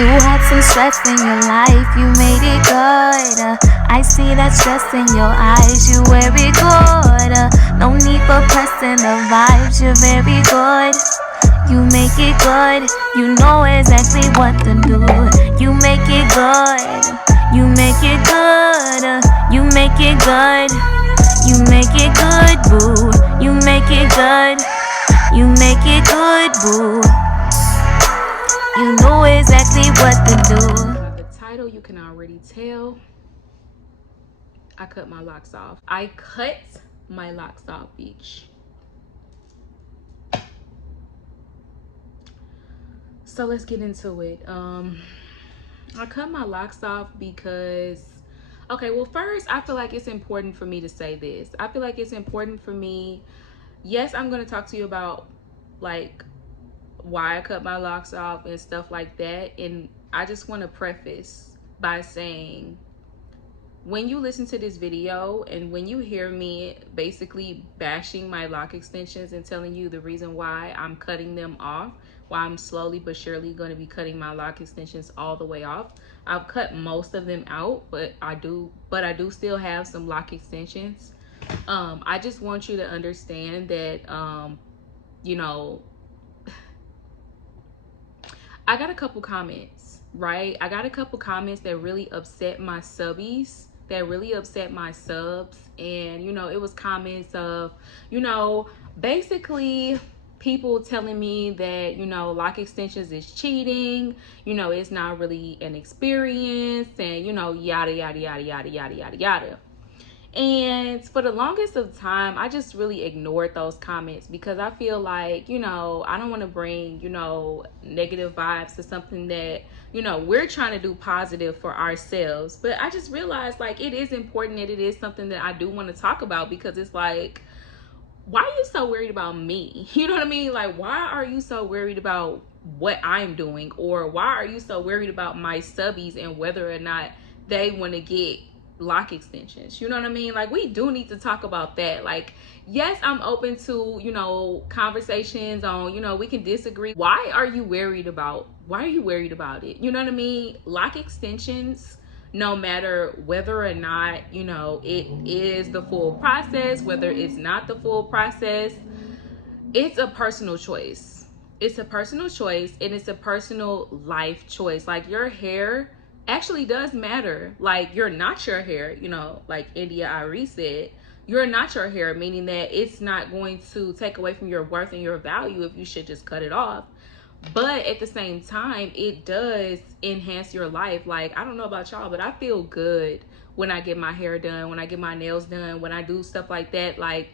You had some stress in your life, you made it good. I see that stress in your eyes, you very good. No need for pressing the vibes, you're very good. You make it good, you know exactly what to do. You make it good, you make it good. You make it good, you make it good, boo. You make it good, you make it good, boo. You know exactly what to do. By the title, you can already tell I cut my locks off. I cut my locks off, beach. So let's get into it. I cut my locks off because, okay, well, first, I feel like it's important for me to say this. I feel like it's important for me. Yes, I'm going to talk to you about like why I cut my locks off and stuff like that. And I just want to preface by saying, when you listen to this video and when you hear me basically bashing my lock extensions and telling you the reason why I'm cutting them off, why I'm slowly but surely going to be cutting my lock extensions all the way off. I've cut most of them out, but I do still have some lock extensions. I just want you to understand that you know, I got a couple comments, right? I got a couple comments that really upset my subbies, that really upset my subs. And, you know, it was comments of, you know, basically people telling me that, you know, lock extensions is cheating, you know, it's not really an experience, and, you know, yada, yada, yada, yada, yada, yada, yada. And for the longest of time, I just really ignored those comments because I feel like, you know, I don't want to bring, you know, negative vibes to something that, you know, we're trying to do positive for ourselves. But I just realized like it is important that it is something that I do want to talk about, because it's like, why are you so worried about me? You know what I mean? Like, why are you so worried about what I'm doing? Or why are you so worried about my subbies and whether or not they want to get lock extensions? You know what I mean? Like, we do need to talk about that. Like, yes, I'm open to, you know, conversations on, you know, we can disagree. Why are you worried about it? You know what I mean? Lock extensions, no matter whether or not, you know, it is the full process, whether it's not the full process, it's a personal choice. It's a personal choice, and it's a personal life choice. Like, your hair actually does matter. Like, you're not your hair, you know, like India Irie said, you're not your hair, meaning that it's not going to take away from your worth and your value if you should just cut it off. But at the same time, it does enhance your life. Like, I don't know about y'all, but I feel good when I get my hair done, when I get my nails done, when I do stuff like that. Like,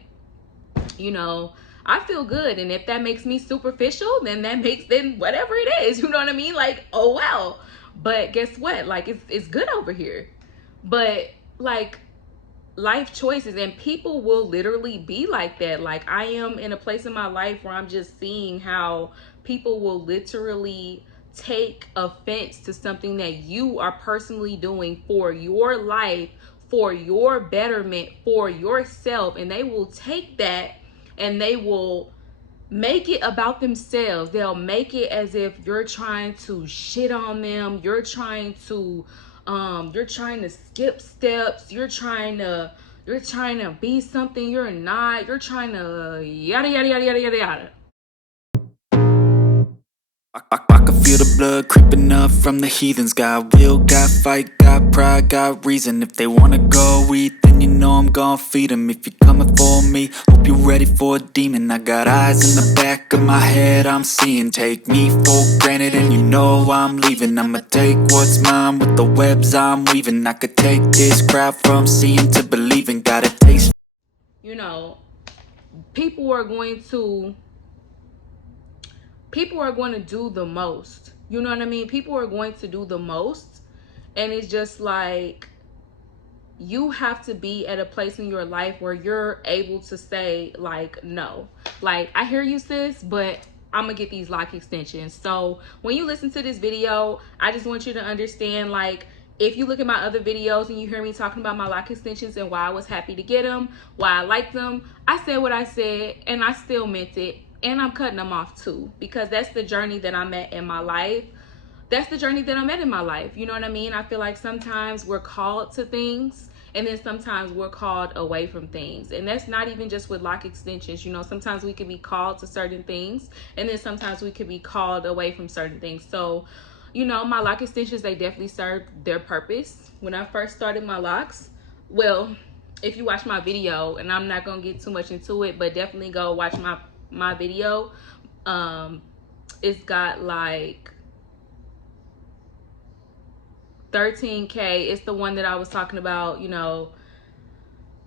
you know, I feel good. And if that makes me superficial, then then whatever it is, you know what I mean? Like, oh well. But guess what? Like, it's good over here. But like, life choices, and people will literally be like that. Like, I am in a place in my life where I'm just seeing how people will literally take offense to something that you are personally doing for your life, for your betterment, for yourself, and they will take that and they will make it about themselves. They'll make it as if you're trying to shit on them, you're trying to skip steps, you're trying to be something you're not, you're trying to yada yada yada yada yada yada. I can feel the blood creeping up from the heathens. Got will, got fight, got pride, got reason. If they wanna go eat, then you know I'm gon' feed them. If you're coming for me, hope you're ready for a demon. I got eyes in the back of my head, I'm seeing. Take me for granted and you know I'm leaving. I'ma take what's mine with the webs I'm weaving. I could take this crowd from seeing to believing. Got a taste. You know, people are going to do the most. You know what I mean? People are going to do the most. And it's just like, you have to be at a place in your life where you're able to say, like, no. Like, I hear you, sis, but I'm gonna get these lock extensions. So when you listen to this video, I just want you to understand, like, if you look at my other videos and you hear me talking about my lock extensions and why I was happy to get them, why I liked them, I said what I said, and I still meant it. And I'm cutting them off too, because that's the journey that I'm at in my life. that's the journey that I'm at in my life. You know what I mean? I feel like sometimes we're called to things, and then sometimes we're called away from things. And that's not even just with lock extensions. You know, sometimes we can be called to certain things, and then sometimes we could be called away from certain things. So, you know, my lock extensions, they definitely served their purpose. When I first started my locks, well, if you watch my video, and I'm not gonna get too much into it, but definitely go watch my video. It's got like 13K. It's the one that I was talking about, you know,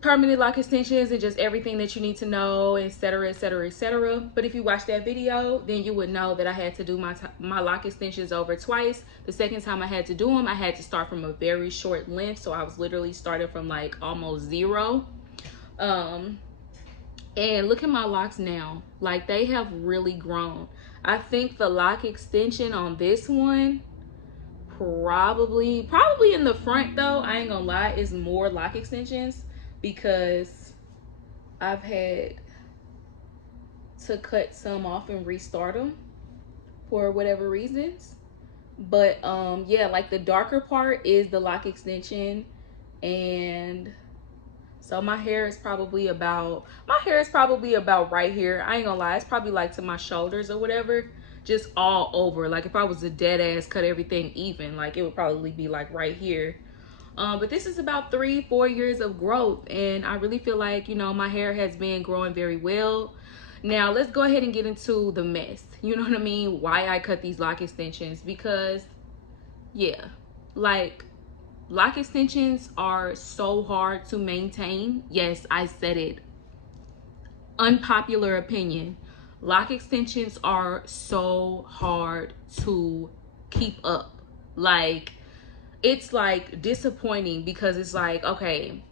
permanent lock extensions and just everything that you need to know, etc, etc, etc. But if you watch that video, then you would know that I had to do my lock extensions over twice. The second time I had to do them, I had to start from a very short length, so I was literally starting from like almost 0. And look at my locks now, like they have really grown. I think the lock extension on this one, probably in the front though, I ain't gonna lie, is more lock extensions, because I've had to cut some off and restart them for whatever reasons. But yeah, like the darker part is the lock extension. And so my hair is probably about right here. I ain't gonna lie, it's probably like to my shoulders or whatever, just all over. Like if I was a dead ass cut everything even, like it would probably be like right here. But this is about 3-4 years of growth, and I really feel like, you know, my hair has been growing very well. Now let's go ahead and get into the mess, you know what I mean, why I cut these lock extensions. Because yeah, like lock extensions are so hard to maintain. Yes, I said it. Unpopular opinion. Lock extensions are so hard to keep up. Like, it's like disappointing, because it's like, okay,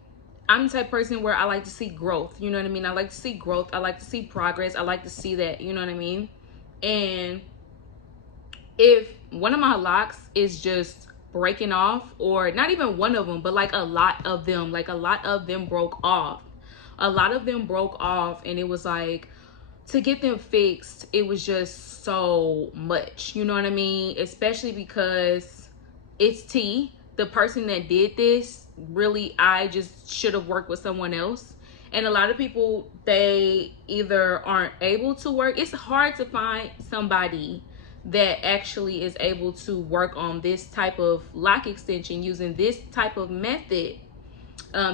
I'm the type of person where I like to see growth, you know what I mean? I like to see growth. I like to see progress. I like to see that, you know what I mean? And if one of my locks is just breaking off, or not even one of them, but like a lot of them broke off. A lot of them broke off, and it was like, to get them fixed, it was just so much, you know what I mean? Especially because it's T, the person that did this, really, I just should have worked with someone else. And a lot of people, they either aren't able to work. It's hard to find somebody that actually is able to work on this type of lock extension using this type of method,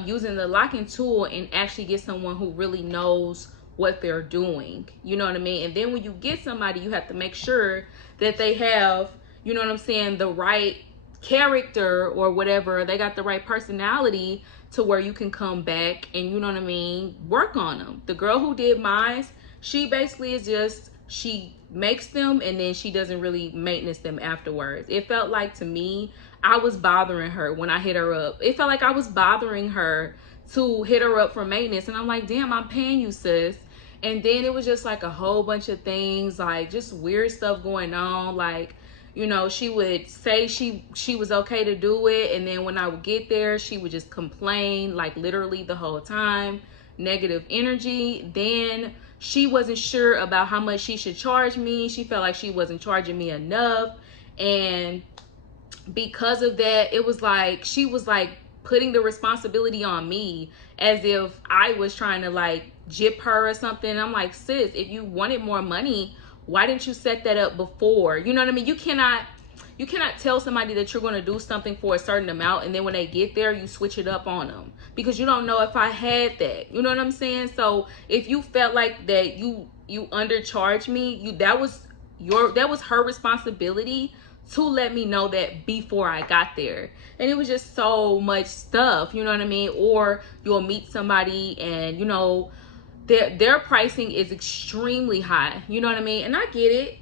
using the locking tool, and actually get someone who really knows what they're doing, you know what I mean? And then when you get somebody, you have to make sure that they have, you know what I'm saying, the right character or whatever. They got the right personality to where you can come back and, you know what I mean, work on them. The girl who did mine, she basically is just, she makes them and then she doesn't really maintenance them afterwards. It felt like, to me, I was bothering her when I hit her up. It felt like I was bothering her to hit her up for maintenance, and I'm like, damn, I'm paying you, sis. And then it was just like a whole bunch of things, like just weird stuff going on. Like, you know, she would say she was okay to do it, and then when I would get there, she would just complain, like literally the whole time, negative energy. Then she wasn't sure about how much she should charge me. She felt like she wasn't charging me enough, and because of that, it was like she was like putting the responsibility on me, as if I was trying to like gyp her or something. I'm like, sis, if you wanted more money, why didn't you set that up before? You know what I mean? You cannot tell somebody that you're going to do something for a certain amount, and then when they get there, you switch it up on them, because you don't know if I had that. You know what I'm saying? So if you felt like that you undercharged me, that was her responsibility to let me know that before I got there. And it was just so much stuff, you know what I mean? Or you'll meet somebody and, you know, their pricing is extremely high, you know what I mean? And I get it.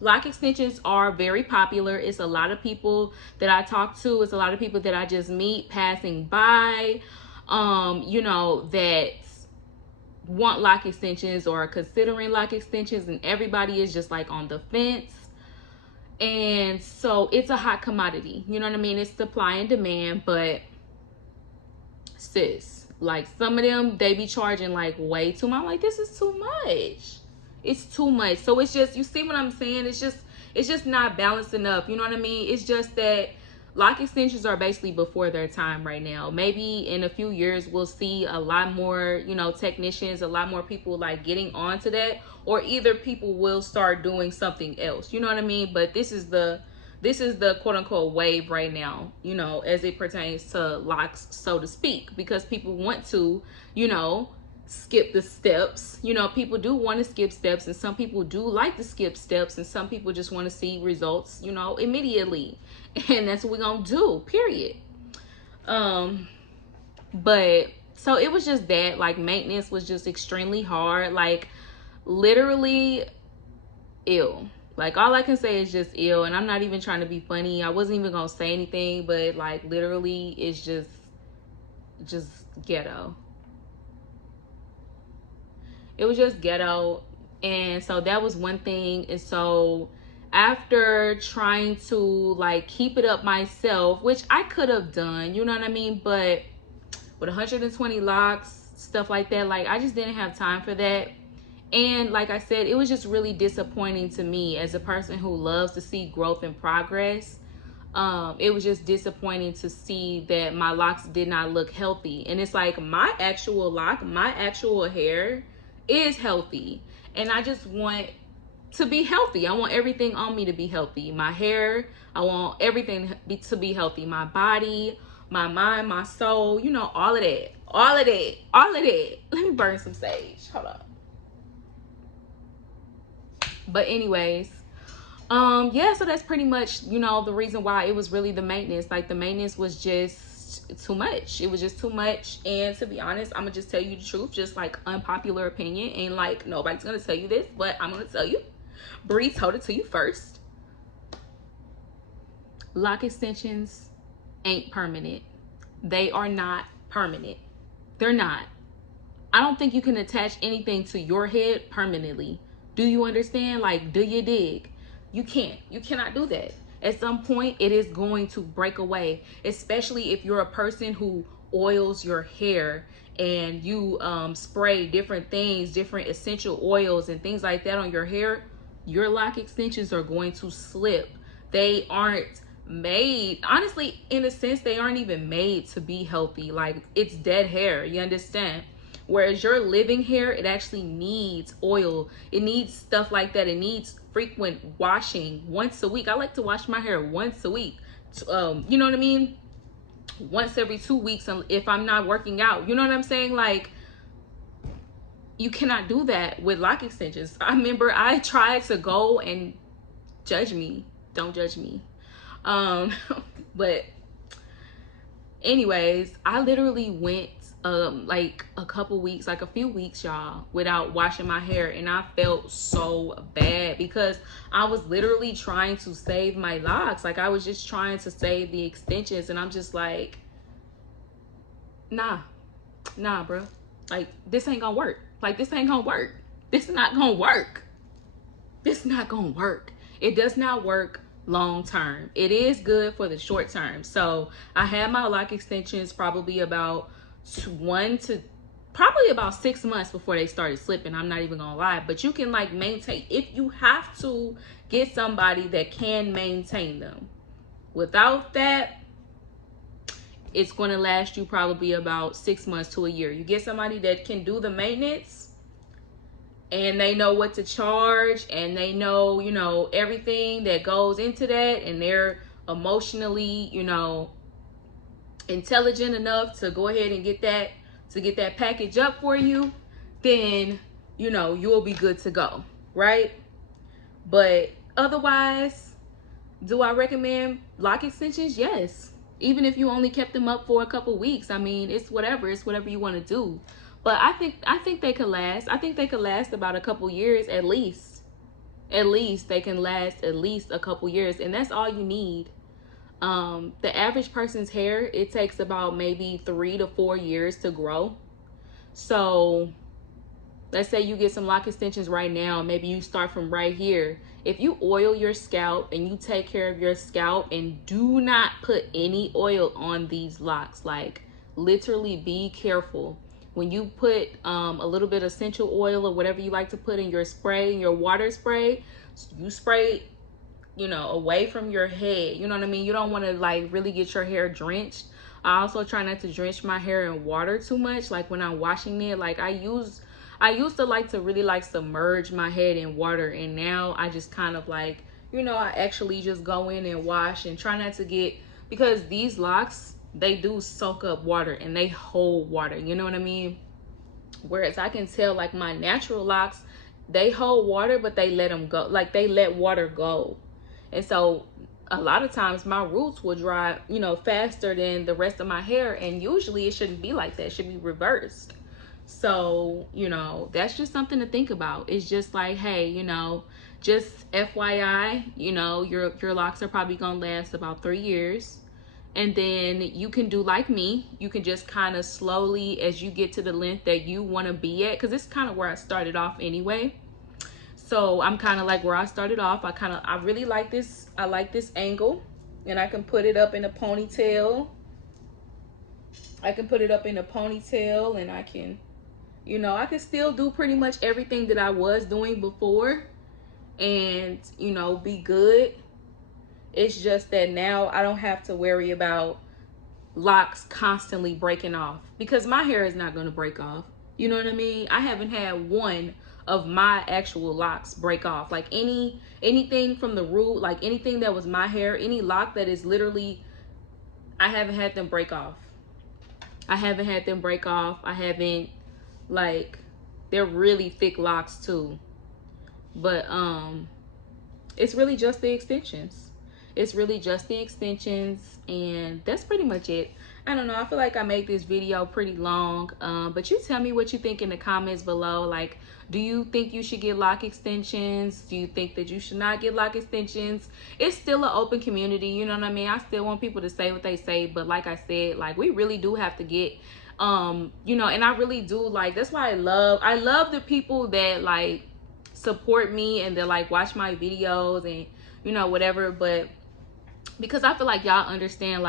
Lock extensions are very popular. It's a lot of people that I talk to. It's a lot of people that I just meet passing by, you know, that want lock extensions or are considering lock extensions, and everybody is just like on the fence. And so it's a hot commodity, you know what I mean? It's supply and demand. But sis, like some of them, they be charging like way too much. I'm like, this is too much. It's too much. So it's just, you see what I'm saying? it's just not balanced enough. You know what I mean? It's just that lock extensions are basically before their time right now. Maybe in a few years we'll see a lot more, you know, technicians, a lot more people like getting onto that, or either people will start doing something else. You know what I mean? But this is the quote unquote wave right now, you know, as it pertains to locks, so to speak, because people want to, you know, skip the steps. You know, people do want to skip steps, and some people do like to skip steps, and some people just want to see results, you know, immediately. And that's what we're gonna do, period. But so it was just that, like, maintenance was just extremely hard, like literally ill. Like, all I can say is just ill, and I'm not even trying to be funny. I wasn't even gonna say anything, but like literally it's just ghetto. It was just ghetto. And so that was one thing. And so after trying to like keep it up myself, which I could have done, you know what I mean, but with 120 locks, stuff like that, like I just didn't have time for that. And like I said, it was just really disappointing to me as a person who loves to see growth and progress. It was just disappointing to see that my locks did not look healthy. And it's like, my actual lock, my actual hair is healthy, and I just want to be healthy. I want everything on me to be healthy. My hair, I want everything to be healthy. My body, my mind, my soul, you know, all of that. Let me burn some sage. Hold on. But anyways, yeah, so that's pretty much, you know, the reason why it was really the maintenance. Like, the maintenance was just too much. It was just too much. And to be honest, I'm gonna just tell you the truth, just like unpopular opinion, and like nobody's gonna tell you this, but I'm gonna tell you. Bree told it to you first. Lock extensions ain't permanent. They are not permanent. They're not. I don't think you can attach anything to your head permanently. Do you understand? Like, do you dig? You can't. You cannot do that. At some point, it is going to break away, especially if you're a person who oils your hair and you spray different things, different essential oils and things like that on your hair. Your lock extensions are going to slip. They aren't made, honestly, in a sense, they aren't even made to be healthy. Like, it's dead hair, you understand? Whereas your living hair, it actually needs oil. It needs stuff like that. It needs frequent washing once a week. I like to wash my hair once a week. You know what I mean? Once every 2 weeks if I'm not working out. You know what I'm saying? Like, you cannot do that with lock extensions. I remember I tried to go and judge me. Don't judge me. But anyways, I literally went like a few weeks, y'all, without washing my hair, and I felt so bad because I was literally trying to save my locks. Like, I was just trying to save the extensions, and I'm just like, nah, bro. Like, this ain't gonna work. Like, this ain't gonna work. This is not gonna work. This not gonna work. It does not work long term. It is good for the short term. So I had my lock extensions probably about 6 months before they started slipping. I'm not even gonna lie. But you can like maintain, if you have to, get somebody that can maintain them. Without that, it's going to last you probably about 6 months to a year. You get somebody that can do the maintenance, and they know what to charge, and they know, you know, everything that goes into that, and they're emotionally, you know, intelligent enough to go ahead and get that package up for you, then, you know, you'll be good to go, right? But otherwise, do I recommend lock extensions? Yes. Even if you only kept them up for a couple weeks. I mean, it's whatever you want to do. But I think they could last. I think they could last about a couple years at least. At least they can last at least a couple years, and that's all you need. The average person's hair, it takes about maybe 3 to 4 years to grow. So let's say you get some lock extensions right now. Maybe you start from right here. If you oil your scalp and you take care of your scalp and do not put any oil on these locks, like literally be careful. When you put a little bit of essential oil or whatever you like to put in your spray, in your water spray, you spray you know, away from your head. You know what I mean? You don't want to like really get your hair drenched. I also try not to drench my hair in water too much. Like when I'm washing it, like I used to like to really like submerge my head in water, and now I just kind of like, you know, I actually just go in and wash and try not to get, because these locks, they do soak up water and they hold water, you know what I mean? Whereas I can tell like my natural locks, they hold water, but they let them go, like they let water go. And so a lot of times my roots will dry, you know, faster than the rest of my hair, and usually it shouldn't be like that. It should be reversed. So, you know, that's just something to think about. It's just like, hey, you know, just FYI, you know, your locks are probably gonna last about 3 years. And then you can do like me. You can just kind of slowly, as you get to the length that you want to be at, because it's kind of where I started off anyway. So I'm kind of like where I started off. I really like this. I like this angle, and I can put it up in a ponytail. I can put it up in a ponytail, and I can, you know, I can still do pretty much everything that I was doing before and, you know, be good. It's just that now I don't have to worry about locks constantly breaking off, because my hair is not going to break off. You know what I mean? I haven't had one of my actual locks break off. Like anything from the root, like anything that was my hair, any lock that is literally, I haven't had them break off. I haven't had them break off. I haven't, like, they're really thick locks too. But it's really just the extensions. It's really just the extensions, and that's pretty much it. I don't know, I feel like I made this video pretty long, but you tell me what you think in the comments below. Like, do you think you should get lock extensions? Do you think that you should not get lock extensions? It's still an open community, you know what I mean? I still want people to say what they say, but like I said, like, we really do have to get you know, and I really do, like, that's why I love the people that like support me and they like watch my videos and, you know, whatever. But because I feel like y'all understand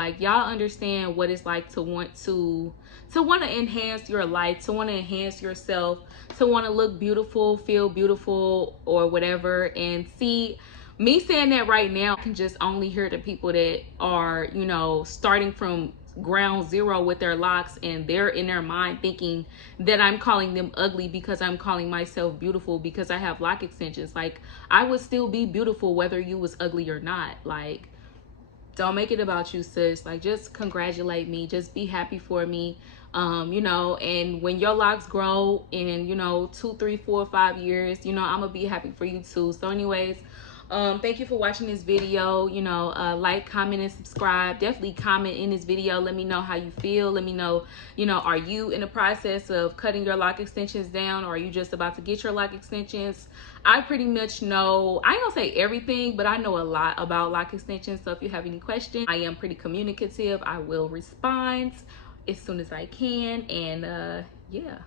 what it's like to want to enhance your life, to want to enhance yourself, to want to look beautiful, feel beautiful, or whatever. And see, me saying that right now, I can just only hear the people that are, you know, starting from ground zero with their locks, and they're in their mind thinking that I'm calling them ugly because I'm calling myself beautiful because I have lock extensions. Like, I would still be beautiful whether you was ugly or not. Like, don't make it about you, sis. Like, just congratulate me, just be happy for me. You know, and when your locks grow in, you know, 2, 3, 4, 5 years, you know, I'm gonna be happy for you too. So anyways, thank you for watching this video. You know, like, comment, and subscribe. Definitely comment in this video. Let me know how you feel. Let me know, you know, are you in the process of cutting your lock extensions down, or are you just about to get your lock extensions? I pretty much know, I ain't gonna say everything, but I know a lot about lock extensions. So if you have any questions, I am pretty communicative. I will respond as soon as I can. And yeah.